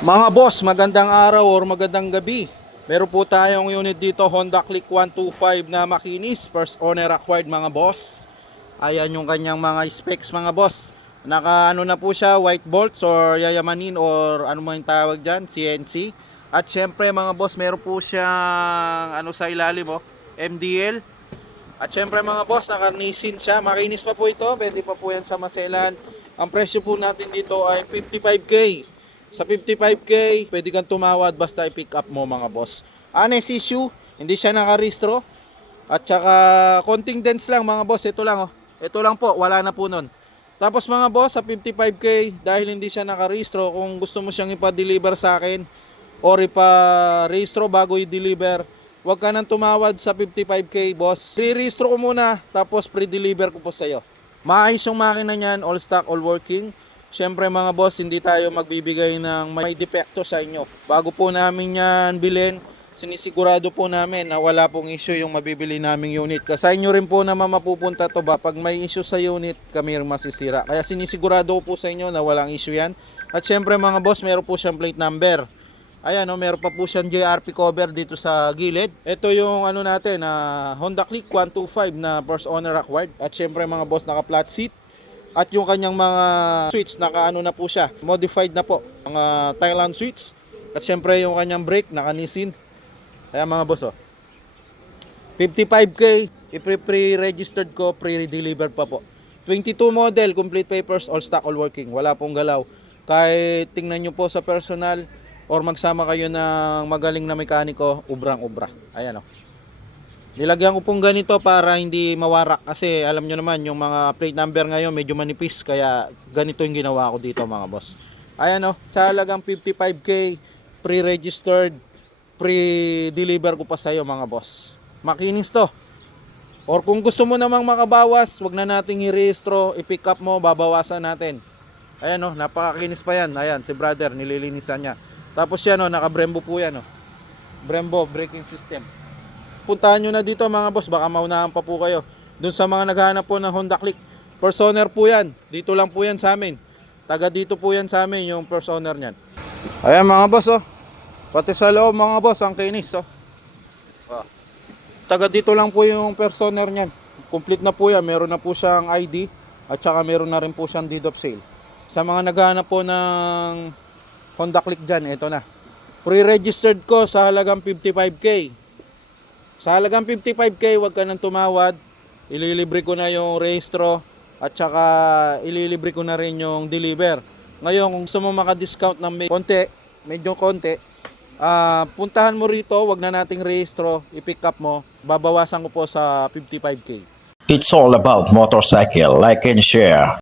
Mga boss, magandang araw or magandang gabi. Meron po tayong unit dito, Honda Click 125 na makinis. First owner acquired mga boss. Ayan yung kanyang mga specs mga boss. Naka ano na po siya, white bolts or yayamanin or ano mo yung tawag dyan, CNC. At syempre mga boss, meron po siyang ano sa ilalim oh, MDL. At syempre mga boss, naka-nisin siya. Makinis pa po ito, pwede pa po yan sa maselan. Ang presyo po natin dito ay 55k. Sa 55k, pwede kang tumawad basta i-pick up mo mga boss. Honest issue, hindi siya nakaristro. At saka konting dents lang mga boss, ito lang oh. Ito lang po, wala na po nun. Tapos mga boss, sa 55k, dahil hindi siya nakaristro, kung gusto mo siyang ipa-deliver sa akin, or ipa-restro bago i-deliver, huwag ka nang tumawad sa 55k boss. Pre-restro ko muna, tapos pre-deliver ko po sa'yo. Maayos yung makina niyan, all stock, all working. Siyempre mga boss, hindi tayo magbibigay ng may depekto sa inyo. Bago po namin yan bilhin, sinisigurado po namin na wala pong issue yung mabibili naming unit. Kasi sa inyo rin po naman mapupunta to ba, pag may issue sa unit, kami rin masisira. Kaya sinisigurado po sa inyo na walang issue yan. At siyempre mga boss, meron po siyang plate number. Ayan, no, meron pa po siyang JRP cover dito sa gilid. Ito yung ano natin, na Honda Click 125 na first owner acquired. At syempre mga boss, naka flat seat. At yung kanyang mga switch, naka ano na po siya, modified na po. Mga Thailand switch. At syempre yung kanyang brake, naka Nissin. Kaya mga boss, oh. 55k, i-pre-registered ko, pre-delivered pa po. 22 model, complete papers, all stock, all working. Wala pong galaw. Kahit tingnan nyo po sa personal or magsama kayo ng magaling na mekaniko, ubrang-ubra. Ayan o. Nilagyan ko pong ganito para hindi mawarak kasi alam nyo naman yung mga plate number ngayon medyo manipis kaya ganito yung ginawa ko dito mga boss. Ayan o, sa halagang 55k, pre-registered, pre-deliver ko pa sa'yo mga boss. Makinis to. Or kung gusto mo namang makabawas, wag na nating i-rehistro, i-pick up mo, babawasan natin. Ayan o, napakakinis pa yan. Ayan, si brother, nililinisan niya. Tapos yan o, naka-Brembo po yan o. Brembo braking system. Puntahan nyo na dito mga boss, baka maunahan pa po kayo. Doon sa mga naghahanap po ng Honda Click. Personer po yan. Dito lang po yan sa amin. Taga dito po yan sa amin, yung personer niyan. Ayan mga boss oh. Pati sa loob mga boss, ang kinis oh. Ah. Taga dito lang po yung personer niyan. Complete na po yan. Meron na po siyang ID at saka meron na rin po siyang deed of sale. Sa mga naghahanap po ng Honda Click dyan, ito na. Pre-registered ko sa halagang 55k. Sa halagang 55k, wag ka nang tumawad. Ililibre ko na yung rehistro at saka ililibre ko na rin yung deliver. Ngayon, kung gusto mo maka-discount ng may konti, medyo konti, ah puntahan mo rito, wag na nating rehistro, i-pick up mo, babawasan ko po sa 55k. It's all about motorcycle. Like and share.